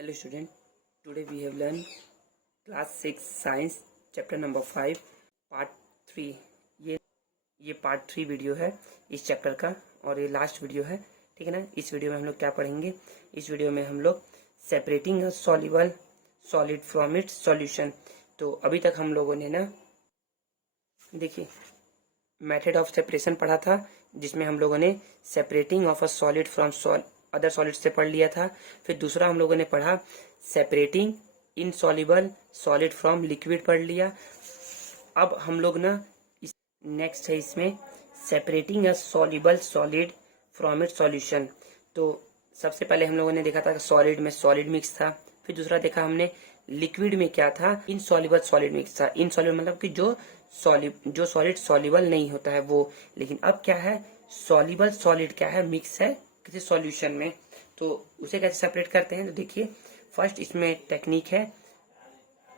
Hello student, today we have learned class 6 science chapter number 5 part 3। ये part 3 video है इस chapter का और ये लास्ट वीडियो है, ठीक है ना। इस वीडियो में हम लोग क्या पढ़ेंगे, इस वीडियो में हम लोग separating a soluble solid from its solution. तो अभी तक हम लोगों ने ना देखिए मेथड ऑफ सेपरेशन पढ़ा था, जिसमें हम लोगों ने separating of a solid from other solid से पढ़ लिया था। फिर दूसरा हम लोगों ने पढ़ा separating insoluble solid from liquid पढ़ लिया। अब हम लोग ना नेक्स्ट है इसमें separating a soluble solid from its solution. तो सबसे पहले हम लोगों ने देखा था सॉलिड में सॉलिड मिक्स था, फिर दूसरा देखा हमने लिक्विड में क्या था, इनसॉल्युबल सॉलिड मिक्स था। इनसॉल्युबल मतलब कि जो सॉलिड सॉल्युबल नहीं होता है वो। लेकिन अब क्या है, सॉल्युबल सॉलिड क्या है, मिक्स है किसी सॉल्यूशन में। तो उसे कैसे सेपरेट करते हैं, तो देखिए फर्स्ट इसमें टेक्निक है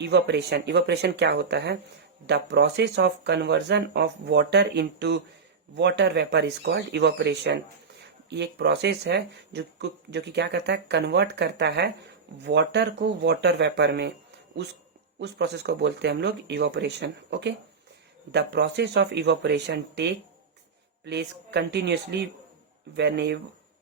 इवापोरेशन। इवापोरेशन क्या होता है, the process of conversion of water into water vapour is called evaporation. ये एक प्रोसेस है जो कि क्या करता है, कन्वर्ट करता है वाटर को वाटर वेपर में। उस प्रोसेस को बोलते हैं हम लोग evaporation. Okay, the process of evaporation take place continuously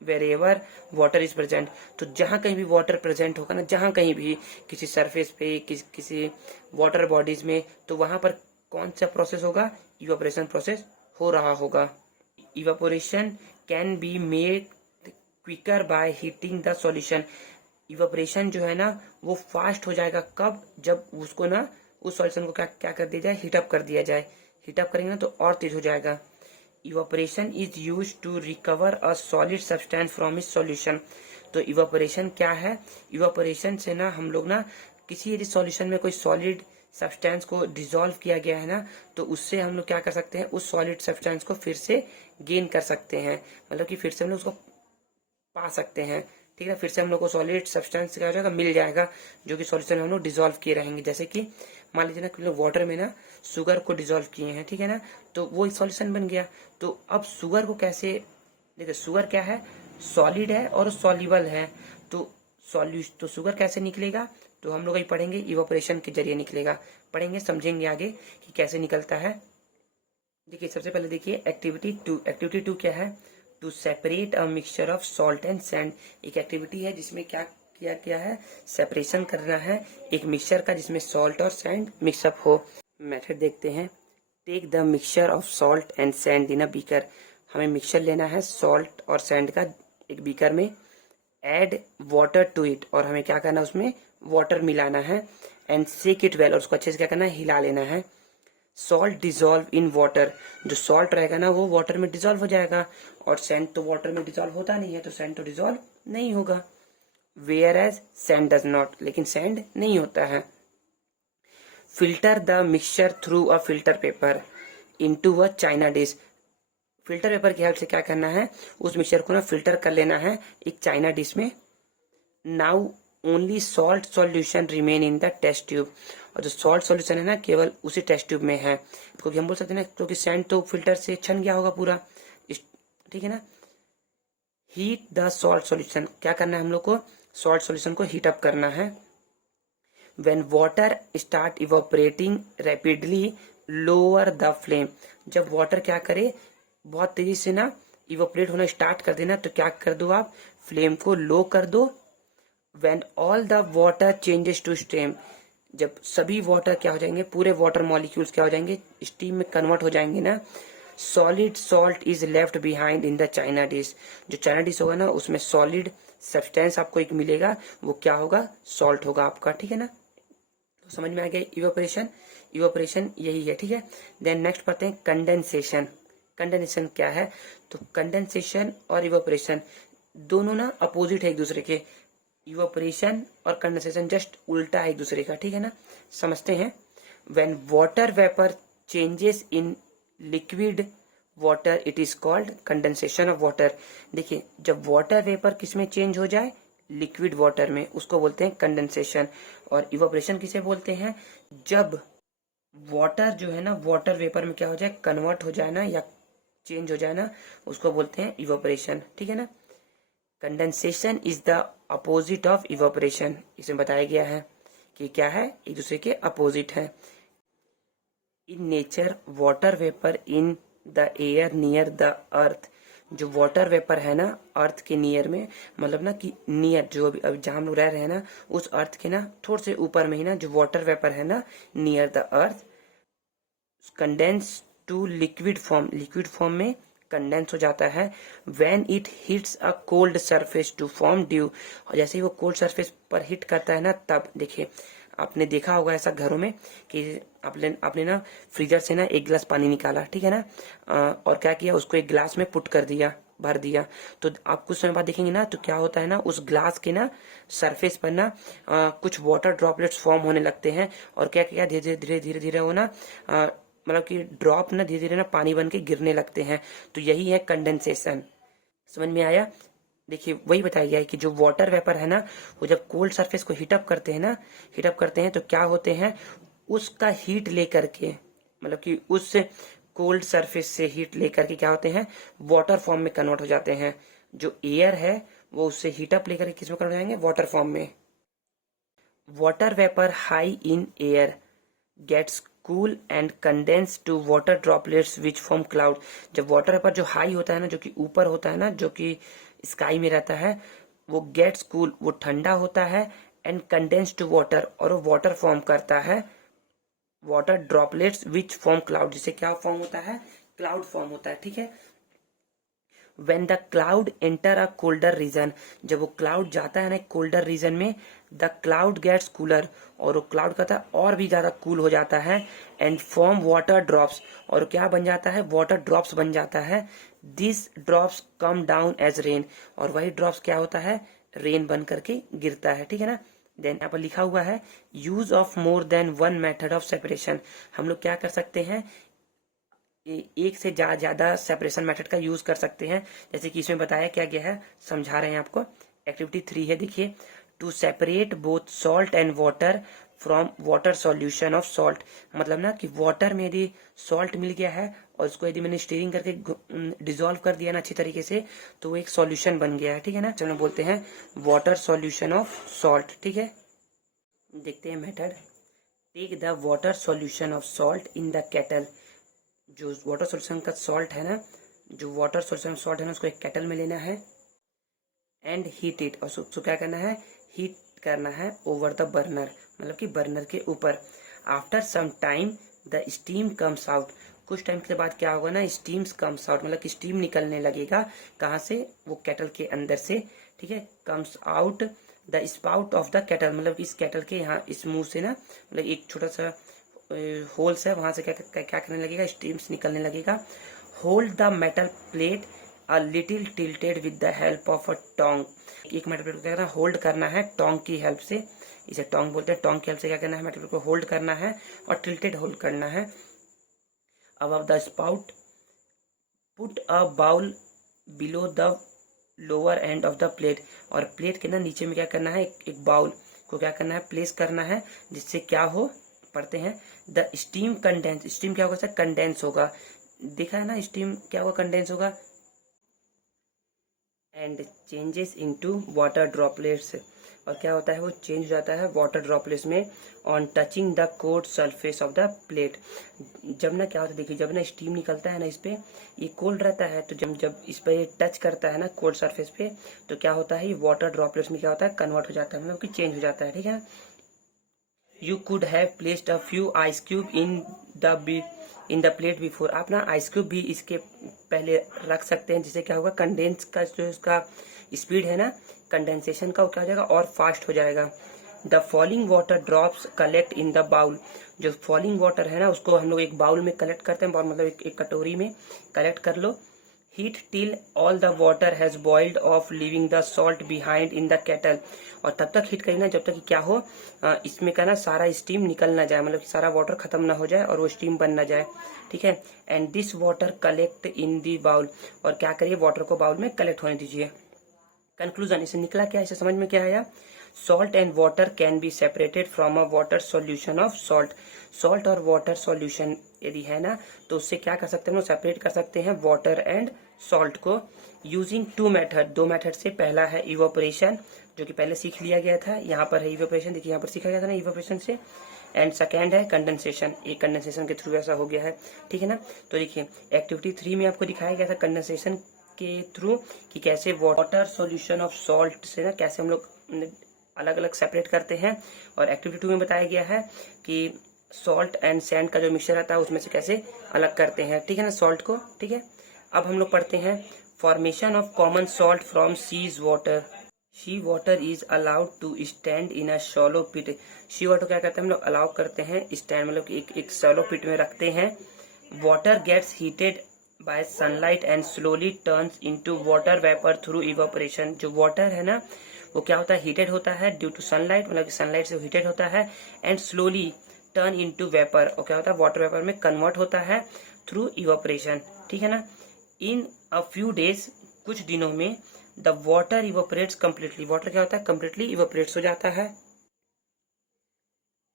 wherever water is present. तो जहां कहीं भी वाटर प्रेजेंट होगा ना, जहां कहीं भी किसी सरफेस पे किसी वाटर बॉडीज में, तो वहां पर कौन सा प्रोसेस होगा, इवापोरेशन प्रोसेस हो रहा होगा। Evaporation can be made quicker by heating the solution. Evaporation जो है ना वो फास्ट हो जाएगा कब, जब उसको ना उस सॉल्यूशन को क्या कर दिया जाए, हीटअप कर दिया जाए। हीटअप करेंगे ना तो और तेज हो जाएगा। Evaporation is use to recover a solid substance from इस सॉल्यूशन। तो इवापोरेशन क्या है, इवापोरेशन से ना हम लोग ना किसी यदि सॉल्यूशन में कोई सॉलिड सब्सटेंस को डिसॉल्व किया गया है ना, तो उससे हम लोग क्या कर सकते हैं, उस सॉलिड सब्सटेंस को फिर से गेन कर सकते हैं। मतलब कि फिर से हम लोग उसको पा सकते हैं, ठीक है। फिर से हम लोग को सॉलिड सब्सटेंस क्या हो जाएगा, मिल जाएगा, जो कि सॉल्यूशन में हम लोग डिसॉल्व किए रहेंगे। जैसे कि मान लीजिए ना कि लोग वाटर में ना शुगर को डिसॉल्व किए हैं, ठीक है ना, तो वो एक सॉल्यूशन बन गया। तो अब शुगर को कैसे, देखिए शुगर क्या है, सॉलिड है और सॉल्युबल है। तो शुगर कैसे निकलेगा, तो हम लोग ये पढ़ेंगे इवापोरेशन के जरिए निकलेगा। पढ़ेंगे समझेंगे आगे कि कैसे निकलता है। देखिए सबसे पहले देखिए एक्टिविटी टू क्या है, to separate a mixture of salt and sand. एक एक्टिविटी है जिसमें क्या किया गया है, सेपरेशन करना है एक मिक्सचर का जिसमें सॉल्ट और सैंड मिक्सअप हो। मेथड देखते हैं। Take the mixture of salt and sand in a beaker. हमें मिक्सचर लेना है सॉल्ट और सैंड का एक बीकर में। एड वाटर टू इट, और हमें क्या करना है, उसमें वाटर मिलाना है। एंड शेक इट वेल, और उसको अच्छे से क्या करना है, हिला लेना है। सॉल्ट डिजोल्व इन वाटर, जो सॉल्ट रहेगा ना वो वाटर में डिजोल्व हो जाएगा, और सैंड तो वाटर में डिजोल्व होता नहीं है, तो सैंड तो डिजोल्व नहीं होगा। Whereas sand does not, लेकिन सैंड नहीं होता है। Filter the mixture through a filter paper into a china dish. Filter paper की हेल्प से क्या करना है, उस मिक्सचर को ना फिल्टर कर लेना है एक चाइना डिश में। Now only salt solution remain in the test tube, और जो सॉल्ट सॉल्यूशन है ना केवल उसी टेस्ट ट्यूब में है, क्योंकि हम बोल सकते हैं ना, क्योंकि सैंड तो फिल्टर से छन गया होगा पूरा, ठीक है ना। हीट द सॉल्ट सॉल्यूशन, क्या करना है हम लोग को, सॉल्ट सॉल्यूशन को हीट अप करना है। When water start evaporating rapidly lower the flame. जब वाटर क्या करे, बहुत तेजी से ना इवापोरेट होना स्टार्ट कर देना, तो क्या कर दो आप, फ्लेम को लो कर दो। When all the water changes to steam, जब सभी वाटर क्या हो जाएंगे, पूरे वाटर मॉलिक्यूल्स क्या हो जाएंगे, स्टीम में कन्वर्ट हो जाएंगे ना। Solid salt is left behind in the China dish. जो चाइना डिश होगा ना उसमें सॉलिड सब्सटेंस आपको एक मिलेगा, वो क्या होगा, सॉल्ट होगा आपका, ठीक है ना। तो समझ में आ गया इवापोरेशन, इवापोरेशन यही है, ठीक है। देन नेक्स्ट पढ़ते हैं कंडेंसेशन। कंडेंसेशन क्या है, तो कंडेंसेशन और इवापोरेशन दोनों ना अपोजिट है एक दूसरे के। इवापोरेशन और कंडेंसेशन जस्ट उल्टा है एक दूसरे का, ठीक है ना। समझते हैं। When water vapour changes in liquid water it is called condensation of water. देखिए जब वाटर वेपर किस में चेंज हो जाए, लिक्विड वाटर में, उसको बोलते हैं कंडेंसेशन। और इवापोरेशन किसे बोलते हैं, जब वाटर जो है ना वाटर वेपर में क्या हो जाए, कन्वर्ट हो जाए ना या चेंज हो जाए ना, उसको बोलते हैं इवापोरेशन, ठीक है ना। Condensation is the opposite of evaporation. इसमें बताया गया है कि क्या है, एक दूसरे के अपोजिट है। In nature water vapour in the air near the अर्थ, जो वाटर वेपर है ना अर्थ के नियर में, मतलब ना कि नियर जो अभी जहाँ हम लोग रह रहे हैं ना उस अर्थ के ना थोड़े से ऊपर में ही ना जो वाटर वेपर है ना near the earth condense to liquid form, liquid form में कंडेंस हो जाता है। When it hits a cold surface to form dew, और जैसे ही वो कोल्ड सरफेस पर हिट करता है ना तब देखिए आपने देखा होगा ऐसा घरों में कि आपने ना फ्रीजर से ना एक गिलास पानी निकाला, ठीक है ना, और क्या किया उसको एक गिलास में पुट कर दिया, भर दिया, तो आप कुछ समय बाद देखेंगे ना तो क्या होता है ना उस ग्लास के ना सरफेस पर ना कुछ वाटर ड्रॉपलेट्स फॉर्म होने लगते हैं, और क्या क्या धीरे धीरे धीरे धीरे वो ना मतलब कि ड्रॉप ना धीरे धीरे ना पानी बन के गिरने लगते हैं। तो यही है कंडेंसेशन। समझ में आया? देखिए वही बताया गया है कि जो वाटर वेपर है ना वो जब कोल्ड सरफेस को हीटअप करते हैं ना, हीटअप करते हैं तो क्या होते हैं उसका हीट लेकर के, मतलब कि उस कोल्ड सरफेस से हीट लेकर के क्या होते हैं वाटर फॉर्म में कन्वर्ट हो जाते हैं। जो एयर है वो उससे हीटअप लेकर के किस में कन्वर्ट हो जाएंगे, वाटर फॉर्म में। Water vapour high in air gets cool and condense to water droplets which form cloud. जब वाटर वेपर जो हाई होता है ना, जो कि ऊपर होता है ना, जो कि स्काई में रहता है, वो गेट्स कूल, वो ठंडा होता है, एंड कंडेंस टू वाटर, और वो वाटर फॉर्म करता है, water droplets which form cloud, जिससे क्या फॉर्म होता है, क्लाउड फॉर्म होता है, ठीक है। When the cloud enter a colder region, जब वो क्लाउड जाता है ना कोल्डर रीजन में, द क्लाउड गेट्स कूलर, और वो क्लाउड का था और भी ज्यादा कूल हो जाता है, एंड फॉर्म वाटर ड्रॉप्स, और क्या बन जाता है, वाटर ड्रॉप्स बन जाता है। This drops come down as rain, और वही ड्रॉप्स क्या होता है, रेन बन करके गिरता है, ठीक है ना। देन यहाँ पर लिखा हुआ है use of more than one method of separation. हम लोग क्या कर सकते हैं, एक से ज्यादा सेपरेशन मेथड का यूज कर सकते हैं। जैसे कि इसमें बताया क्या गया है, समझा रहे हैं आपको। एक्टिविटी 3 है, देखिए, to separate both salt and water from water solution of salt. मतलब ना कि वाटर में यदि सॉल्ट मिल गया है और उसको यदि मैंने स्टीरिंग करके डिजोल्व कर दिया ना अच्छी तरीके से, तो वो एक सॉल्यूशन बन गया है, ठीक है ना। चलो बोलते हैं वाटर सॉल्यूशन ऑफ सॉल्ट, ठीक है। देखते हैं method. Take the water solution of salt in the kettle, जो वाटर सॉल्यूशन का सॉल्ट है ना, जो वाटर सॉल्यूशन सॉल्ट है ना उसको एक केटल में लेना है, एंड हीट इट, और उसको क्या करना है, हीट करना है ओवर द बर्नर, मतलब कि बर्नर के ऊपर। After some time the steam comes out, कुछ टाइम के बाद क्या होगा ना, स्टीम्स कम्स आउट, मतलब कि स्टीम निकलने लगेगा, कहाँ से, वो केटल के अंदर से, ठीक है। Comes out the spout of the kettle, मतलब इस केटल के यहाँ इस मुंह से ना, मतलब एक छोटा सा होल्स है, वहां से क्या करने लगेगा, स्टीम्स निकलने लगेगा। Hold the metal plate a little tilted with the help of a tong, एक मेटल प्लेट को क्या करना, होल्ड करना है टोंग की हेल्प से, इसे टोंग बोलते हैं। टोंग की हेल्प से क्या करना है, मेटल प्लेट को होल्ड करना है और टिल्टेड होल्ड करना है। Above the spout put a bowl below the lower end of the plate, और प्लेट के ना नीचे में क्या करना है, एक बाउल को क्या करना है, प्लेस करना है, जिससे क्या हो, पढ़ते हैं, द स्टीम कंडेंस, स्टीम क्या होगा सर, कंडेंस होगा, देखा है ना, स्टीम क्या होगा, कंडेंस होगा, and changes into water droplets, और क्या होता है, वो चेंज हो जाता है वाटर ड्रॉपलेट्स में, on touching the cold surface of the plate. जब ना क्या होता है, देखिए जब ना स्टीम निकलता है ना इस पे, ये कोल्ड रहता है, तो जब जब इस पे टच करता है ना कोल्ड सरफेस पे, तो क्या होता है, ये वाटर ड्रॉपलेट्स में क्या होता है, कन्वर्ट हो जाता है, मतलब कि चेंज हो जाता है, ठीक है। You could have placed a few ice cube in the plate before, आप ना आइस क्यूब भी इसके पहले रख सकते हैं, जिससे क्या होगा, कंडेंस का जो इसका स्पीड है ना कंडेंसेशन का, वो क्या हो जाएगा, और फास्ट हो जाएगा। The falling water drops collect in the bowl, जो फॉलिंग वाटर है ना उसको हम लोग एक बाउल में कलेक्ट करते हैं, मतलब एक कटोरी में कलेक्ट कर लो। Heat till all the water has boiled off living the salt behind in the kettle, और तब तक हीट करना जब तक कि क्या हो, इसमें का ना सारा स्टीम निकल ना जाए, मतलब सारा वाटर खत्म ना हो जाए और वो स्टीम बन ना जाए, ठीक है। And this water collect in the bowl, और क्या करिए, वाटर को बाउल में कलेक्ट होने दीजिए। कंक्लूजन, इसे निकला क्या, इसे समझ में क्या आया, salt and water can be separated from a water solution of salt. Salt और वाटर सॉल्यूशन यदि है ना, तो उससे क्या कर सकते हैं हम लोग, सेपरेट कर सकते हैं वाटर एंड सॉल्ट को यूजिंग टू मेथड, दो मेथड से। पहला है इवोपरेशन, जो कि पहले सीख लिया गया था, यहाँ पर है इवोपरेशन, देखिए यहाँ पर सीखा गया था ना इवोपरेशन से। एंड सेकेंड है कंडेंसेशन, एक कंडेंसेशन के थ्रू ऐसा हो गया है, ठीक है ना। तो देखिए एक्टिविटी 3 में आपको दिखाया गया था कंडेंसेशन के थ्रू कि कैसे वाटर सॉल्यूशन ऑफ सॉल्ट से ना कैसे हम लोग अलग अलग सेपरेट करते हैं। और एक्टिविटी 2 में बताया गया है कि सॉल्ट एंड सैंड का जो मिक्सचर आता है उसमें से कैसे अलग करते हैं, ठीक है ना, सॉल्ट को, ठीक है। अब हम लोग पढ़ते हैं formation of common salt from seas water. Sea water is allowed to stand in a shallow pit. Sea water क्या करते हैं हम लोग, अलाउ करते हैं स्टैंड, मतलब एक शॉलो पिट में रखते हैं। Water gets heated by sunlight and slowly turns into water vapour through evaporation. जो वाटर है ना वो क्या होता है, हीटेड होता है ड्यू टू सनलाइट, मतलब सनलाइट से हीटेड होता है, and slowly turn into vapour, और क्या होता है वाटर वेपर में कन्वर्ट होता है थ्रू इवापोरेशन, ठीक है ना। इन अ फ्यू डेज, कुछ दिनों में, द वाटर इवापोरेट्स कम्प्लीटली, वाटर क्या होता है कम्प्लीटली इवापोरेट्स हो जाता है,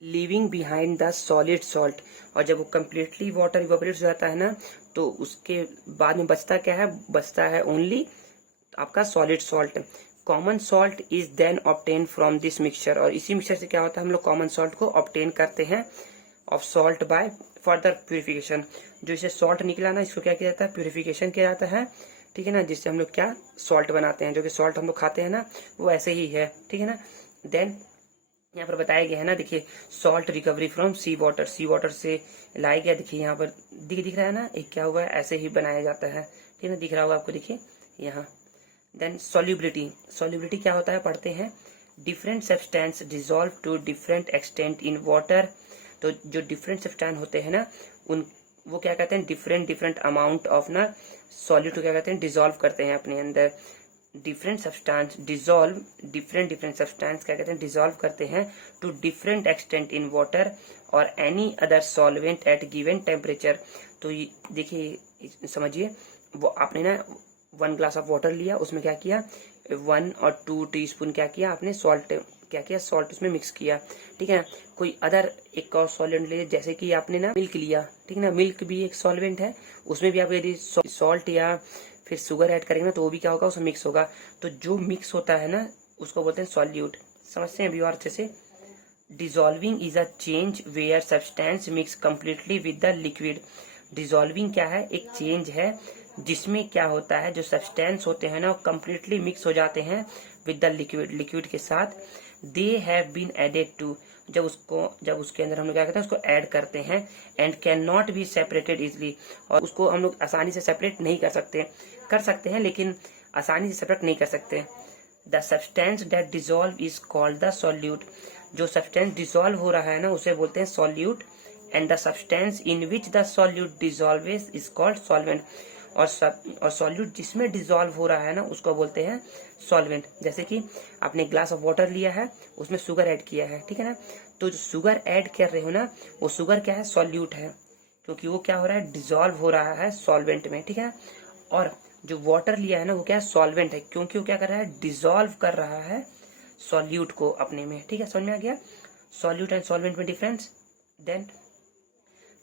leaving behind the solid salt. और जब वो कम्प्लीटली वाटर इवापोरेट्स हो जाता है ना, तो उसके बाद में बचता क्या है, बचता है ओनली आपका solid salt. Common salt is then obtain from this mixture, और इसी मिक्सचर से क्या होता है हम लोग कॉमन सॉल्ट को ऑब्टेन करते हैं of salt by further purification. जो इसे सॉल्ट निकला ना, इसको क्या किया जाता है, प्यूरिफिकेशन किया जाता है, ठीक है ना, जिससे हम लोग क्या सॉल्ट बनाते हैं। जो कि सॉल्ट हम लोग खाते हैं ना वो ऐसे ही है, ठीक है ना। देन यहाँ पर बताया गया है ना, देखिए salt recovery from sea water, sea water से लाया गया, देखिए यहाँ पर दिख रहा है ना, एक क्या हुआ है, ऐसे ही बनाया जाता है, ठीक है ना, दिख रहा होगा आपको, देखिए यहाँ। देन सॉल्युबिलिटी, सॉल्युबिलिटी क्या होता है पढ़ते हैं, different substance dissolve to different extent in water. तो जो डिफरेंट सब्सटेंस होते हैं ना उन वो क्या कहते हैं, डिफरेंट अमाउंट ऑफ ना सॉल्यूट को क्या कहते हैं, डिजोल्व करते हैं अपने अंदर। Different substance dissolve, different substance क्या कहते हैं, डिजोल्व करते हैं to different extent in water और any other solvent at given temperature. तो देखिए समझिए, वो आपने ना 1 ग्लास ऑफ वाटर लिया, उसमें क्या किया 1 और 2 टीस्पून क्या किया आपने सॉल्ट, क्या किया सॉल्ट उसमें मिक्स किया, ठीक है ना। कोई अदर एक और सॉल्वेंट ले, जैसे कि आपने ना मिल्क लिया, ठीक है ना, मिल्क भी एक सॉल्वेंट है, उसमें भी आप यदि सॉल्ट या फिर शुगर ऐड करेंगे ना तो वो भी क्या होगा उसमें मिक्स होगा। तो जो मिक्स होता है ना उसको बोलते हैं सॉल्यूट। समझते हैं अभी और अच्छे से। Dissolving is a change where substance mix completely with the liquid. Dissolving क्या है, एक चेंज है जिसमें क्या होता है जो सब्सटेंस होते हैं ना वो कम्प्लीटली मिक्स हो जाते हैं विद द लिक्विड, लिक्विड के साथ। They have been added to, जब उसके अंदर हम लोग क्या करते हैं उसको ऐड करते हैं। And can not be separated easily, और उसको हम लोग आसानी से सेपरेट नहीं कर सकते, कर सकते हैं लेकिन आसानी से सेपरेट नहीं कर सकते। The substance that dissolve is called the solute. जो सब्सटेंस डिजोल्व हो रहा है ना उसे बोलते हैं solute. And the substance in which the solute dissolves is called solvent. और सॉल्यूट जिसमें डिजोल्व हो रहा है ना उसको बोलते हैं सॉल्वेंट। जैसे कि आपने ग्लास ऑफ वाटर लिया है, उसमें शुगर ऐड किया है, ठीक है ना, तो जो शुगर ऐड कर रहे हो ना वो शुगर क्या है, सॉल्यूट है, क्योंकि वो क्या हो रहा है, डिजोल्व हो रहा है सॉल्वेंट में, ठीक है। और जो वाटर लिया है ना वो क्या है, सॉल्वेंट है, क्योंकि वो क्या कर रहा है, डिजोल्व कर रहा है सॉल्यूट को अपने में, ठीक है। समझ में आ गया सॉल्यूट एंड सॉल्वेंट में difference. Then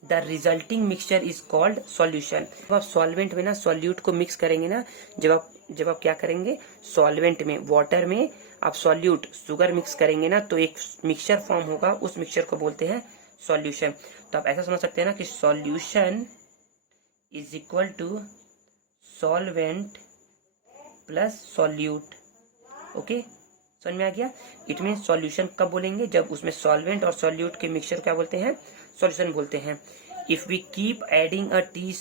the resulting mixture is called solution. जब आप सॉल्वेंट में ना सॉल्यूट को मिक्स करेंगे ना, जब आप क्या करेंगे, सॉल्वेंट में वाटर में आप सॉल्यूट शुगर मिक्स करेंगे ना तो एक मिक्सचर फॉर्म होगा, उस मिक्सचर को बोलते हैं सॉल्यूशन। तो आप ऐसा समझ सकते हैं ना कि solution is equal to solvent plus solute. Okay, समझ में आ गया। इट मीन सॉल्यूशन कब बोलेंगे, जब उसमें सॉल्वेंट और सॉल्यूट के मिक्सचर क्या बोलते हैं, सॉल्यूशन बोलते हैं। If we keep adding a tea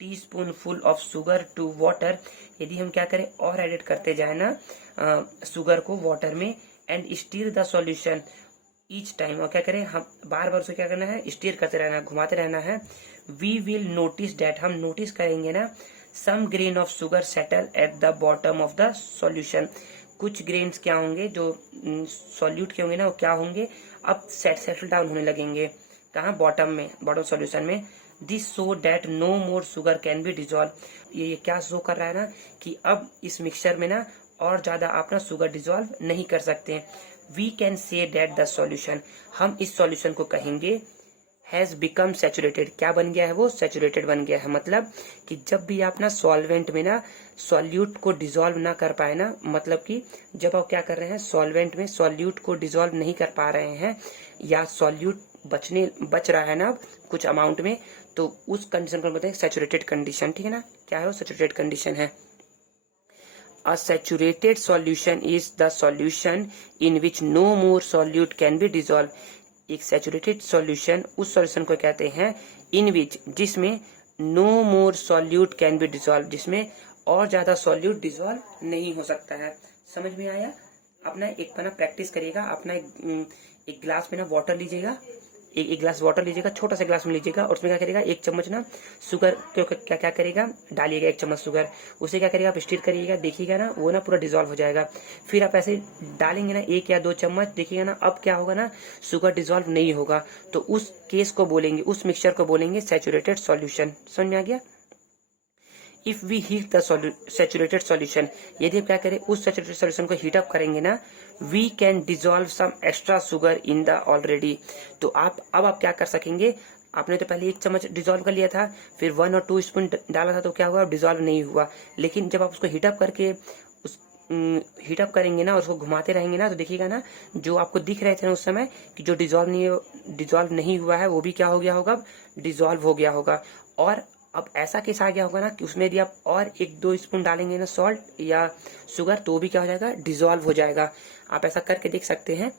spoon full of sugar to water, यदि हम क्या करें और एडिट करते जाए ना शुगर को वाटर में, and stir the solution each time, और क्या करें हम बार बार उसे क्या करना है, स्टीर करते रहना है, घुमाते रहना है। वी विल नोटिस डेट, हम नोटिस करेंगे ना, some grain of sugar settle at the bottom of the solution. कुछ ग्रेन्स क्या होंगे जो सॉल्यूट के होंगे ना वो क्या होंगे, अब सेटल डाउन होने लगेंगे, कहाँ, बॉटम में, बॉटम सॉल्यूशन में। This show that no more sugar can be dissolve. ये क्या शो कर रहा है ना कि अब इस मिक्सचर में ना और ज्यादा आप ना शुगर डिजोल्व नहीं कर सकते। We can say that the solution, हम इस सॉल्यूशन को कहेंगे हैज बिकम सैचुरेटेड, क्या बन गया है वो, सैचुरेटेड बन गया है। मतलब कि जब भी आप ना सॉल्वेंट में ना सॉल्यूट को डिसॉल्व ना कर पाए ना, मतलब कि जब आप क्या कर रहे हैं सॉल्वेंट में सॉल्यूट को डिसॉल्व नहीं कर पा रहे हैं या सॉल्यूट बच रहा है ना कुछ अमाउंट में, तो उस कंडीशन को बोलते हैं सैचुरेटेड कंडीशन, ठीक है ना। क्या है वो, सैचुरेटेड कंडीशन है। A saturated solution is the solution in which no more solute can be dissolved. एक सैचुरेटेड सॉल्यूशन उस सॉल्यूशन को कहते हैं इन विच, जिसमें no more solute can be dissolve, जिसमें और ज्यादा सॉल्यूट डिसॉल्व नहीं हो सकता है। समझ में आया। अपना एक पना प्रैक्टिस करिएगा। अपना एक ग्लास में ना वाटर लीजिएगा, एक गिलास वाटर लीजिएगा, छोटा सा गिलास में लीजिएगा, और उसमें क्या करेगा, एक चम्मच ना शुगर क्या क्या करेगा, डालिएगा एक चम्मच शुगर। उसे क्या करेगा, आप स्टीर करिएगा, देखिएगा ना वो ना पूरा डिजोल्व हो जाएगा। फिर आप ऐसे डालेंगे ना 1 या 2 चम्मच, देखिएगा ना अब क्या होगा ना, शुगर डिजोल्व नहीं होगा। तो उस केस को बोलेंगे, उस मिक्सचर को बोलेंगे सैचुरेटेड सॉल्यूशन। समझ में आ गया। If we heat the saturated solution, यदि आप क्या करें उस सैचुरेटेड सॉल्यूशन को हीट अप करेंगे ना, we can dissolve some extra sugar in the already. तो अब आप क्या कर सकेंगे, आपने तो पहले 1 चम्मच डिजोल्व कर लिया था, फिर 1 और 2 स्पून डाला था, तो क्या हुआ, डिजोल्व नहीं हुआ। लेकिन जब आप उसको हीटअप करके हीटअप करेंगे ना, उसको घुमाते रहेंगे ना, तो देखिएगा ना जो आपको दिख रहे थे ना उस समय कि जो डिजोल्व नहीं हुआ है वो भी क्या हो गया होगा, डिजोल्व हो गया होगा। और अब ऐसा केस आ गया होगा ना कि उसमें यदि आप और 1-2 स्पून डालेंगे ना सॉल्ट या शुगर, तो भी क्या हो जाएगा, डिजोल्व हो जाएगा। आप ऐसा करके देख सकते हैं।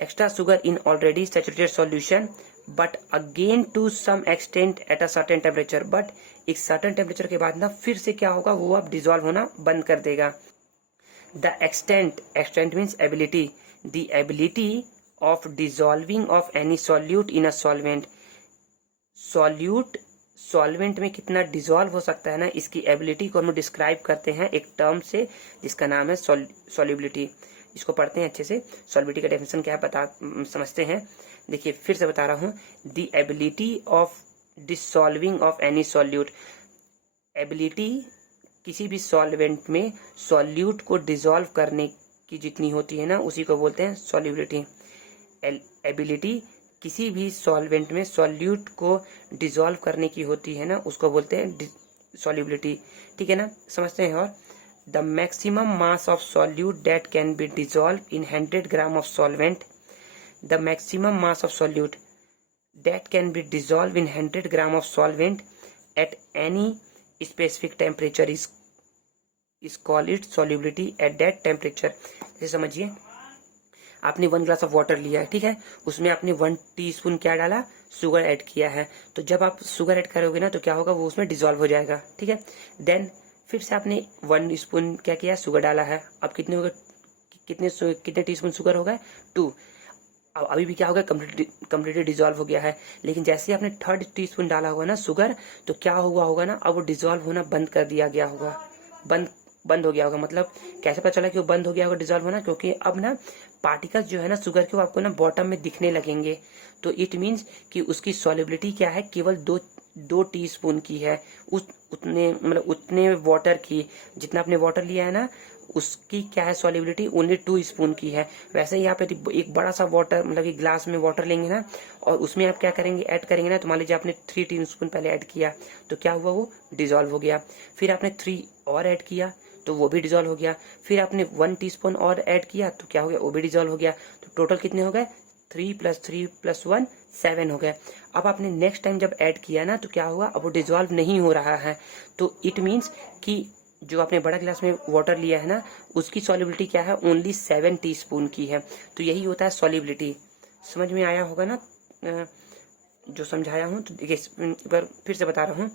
Extra sugar in already saturated solution but again to some extent at a certain temperature, but एक सर्टेन टेम्परेचर के बाद ना फिर से क्या होगा, वो अब डिजोल्व होना बंद कर देगा। The extent means ability, the ability of dissolving of any solute in a solvent. Solvent में कितना डिजोल्व हो सकता है ना, इसकी एबिलिटी को हम डिस्क्राइब करते हैं एक टर्म से जिसका नाम है सॉल्युबिलिटी। इसको पढ़ते हैं अच्छे से। सॉल्युबिलिटी का डेफिनेशन क्या है समझते हैं। देखिए फिर से बता रहा हूं, the ability of dissolving of any solute, ability किसी भी सॉल्वेंट में सॉल्यूट को डिसॉल्व करने की जितनी होती है ना, उसी को बोलते हैं सॉल्युबिलिटी। एबिलिटी किसी भी सॉल्वेंट में सॉल्यूट को डिसॉल्व करने की होती है ना, उसको बोलते हैं सॉल्युबिलिटी। ठीक है ना, समझते हैं। और the maximum mass of solute that can be dissolve in 100 gram of solvent, the maximum mass of solute that can be dissolved in 100 gram of solvent at any specific temperature is called its solubility at that temperature। जैसे समझिए आपने 1 glass of water लिया है, ठीक है, उसमें आपने 1 teaspoon क्या डाला, शुगर ऐड किया है। तो जब आप शुगर ऐड करोगे ना तो क्या होगा, वो उसमें डिसॉल्व हो जाएगा। ठीक है, देन फिर से आपने 1 स्पून क्या किया, शुगर डाला है। अब कितने हो गए, कितने टीस्पून शुगर हो गए, 2। अब अभी भी क्या हो गया, कम्प्लीटली डिसॉल्व हो गया है। लेकिन जैसे आपने 3rd टीस्पून डाला होगा ना शुगर, तो क्या हुआ होगा ना, अब वो डिसॉल्व होना बंद कर दिया गया होगा, बंद हो गया होगा। मतलब कैसे पता चला कि वो बंद हो गया होगा डिसॉल्व होना, क्योंकि अब ना पार्टिकल्स जो है ना शुगर के, वो आपको ना बॉटम में दिखने लगेंगे। तो इट मीन्स कि उसकी सॉल्युबिलिटी क्या है, केवल 2 टीस्पून की है। उतने वाटर की, जितना आपने वाटर लिया है ना उसकी क्या है सॉल्युबिलिटी, ओनली 2 स्पून की है। वैसे ही आप एक बड़ा सा वाटर मतलब एक ग्लास में वाटर लेंगे ना, और उसमें आप क्या करेंगे, ऐड करेंगे ना, तो मान लीजिए आपने 3 टीस्पून पहले ऐड किया, तो क्या हुआ, वो डिसॉल्व हो गया। फिर आपने 3 और ऐड किया तो वो भी डिसॉल्व हो गया। फिर आपने 1 टीस्पून और ऐड किया तो क्या हो गया, वो भी डिसॉल्व हो गया। तो टोटल कितने हो गए, 3 + 3 + 1 7 हो गए। अब आपने नेक्स्ट टाइम जब ऐड किया ना तो क्या हुआ, अब वो डिसॉल्व नहीं हो रहा है। तो इट मीन्स कि जो आपने बड़ा गिलास में वाटर लिया है ना, उसकी सॉल्युबिलिटी क्या है, ओनली 7 टीस्पून की है। तो यही होता है सॉल्युबिलिटी। समझ में आया होगा ना जो समझाया हूं। तो देखिए एक बार फिर से बता रहा हूं,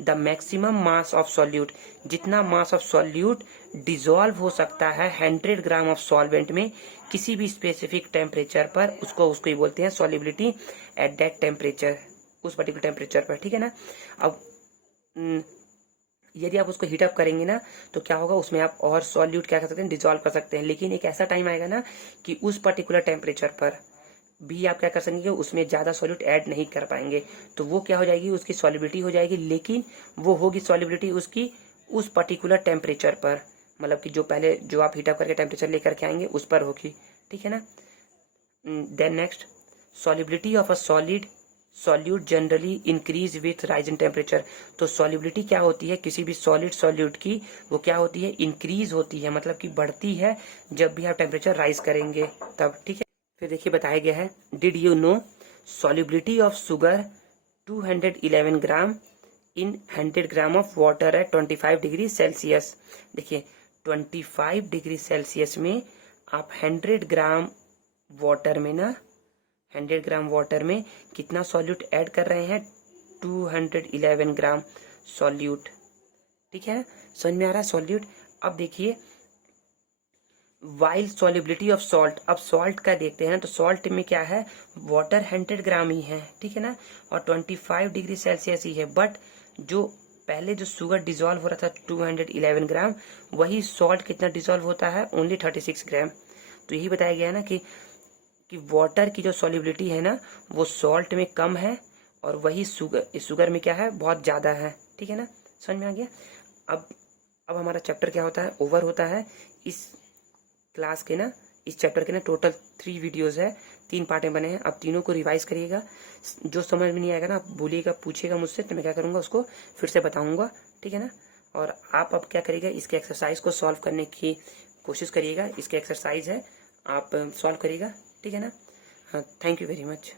the maximum mass of solute, जितना मास ऑफ सॉल्यूट डिसॉल्व हो सकता है 100 ग्राम ऑफ सॉल्वेंट में किसी भी स्पेसिफिक टेम्परेचर पर, उसको ही बोलते हैं सॉल्युबिलिटी एट दैट टेम्परेचर, उस पर्टिकुलर टेम्परेचर पर। ठीक है ना। अब यदि आप उसको हीटअप करेंगे ना तो क्या होगा, उसमें आप और सॉल्यूट क्या कर सकते हैं, डिसॉल्व कर सकते हैं। लेकिन एक ऐसा टाइम आएगा ना कि उस पर्टिकुलर टेम्परेचर पर भी आप क्या कर सकेंगे, उसमें ज्यादा सॉल्यूट ऐड नहीं कर पाएंगे। तो वो क्या हो जाएगी, उसकी सॉल्युबिलिटी हो जाएगी, लेकिन वो होगी सॉल्युबिलिटी उसकी उस पर्टिकुलर टेम्परेचर पर, मतलब कि जो पहले जो आप हीटअप करके टेम्परेचर लेकर के आएंगे उस पर होगी। ठीक है ना। Then next, solubility of a solid solute generally increase with rise in temperature. तो सॉलिबिलिटी क्या होती है किसी भी सॉलिड सॉल्यूट की, वो क्या होती है, इंक्रीज होती है, मतलब कि बढ़ती है जब भी आप टेम्परेचर राइज करेंगे तब, ठीक है। फिर देखिए बताया गया है, did you know solubility of sugar 211 gram in 100 gram of water at 25 degree Celsius. देखिए 25 डिग्री सेल्सियस में आप 100 ग्राम वाटर में ना, 100 ग्राम वाटर में कितना सॉल्यूट ऐड कर रहे हैं, 211 ग्राम सॉल्यूट, ठीक है। समझ में आ रहा है सॉल्यूट। अब देखिए वाइल सॉलिबिलिटी ऑफ सॉल्ट, अब सॉल्ट का देखते हैं ना, तो सॉल्ट में क्या है, वाटर 100 ग्राम ही है, ठीक है ना, और 25 डिग्री सेल्सियस ही है, बट जो पहले जो शुगर डिजोल्व हो रहा था 211 ग्राम, वही सॉल्ट कितना डिजोल्व होता है, ओनली 36 ग्राम। तो यही बताया गया है ना कि वाटर की जो सॉलिबिलिटी है ना वो सॉल्ट में कम है, और वही शुगर में क्या है, बहुत ज्यादा है, ठीक है ना। समझ में आ गया। अब हमारा चैप्टर क्या होता है, ओवर होता है। इस क्लास के ना, इस चैप्टर के ना टोटल 3 वीडियोस है, 3 पार्टें बने हैं। अब तीनों को रिवाइज करिएगा, जो समझ में नहीं आएगा ना आप बोलिएगा, पूछिएगा मुझसे, तो मैं क्या करूंगा उसको फिर से बताऊंगा, ठीक है ना। और आप अब क्या करिएगा, इसके एक्सरसाइज को सॉल्व करने की कोशिश करिएगा, इसके एक्सरसाइज है आप सॉल्व करिएगा, ठीक है ना। हाँ, थैंक यू वेरी मच।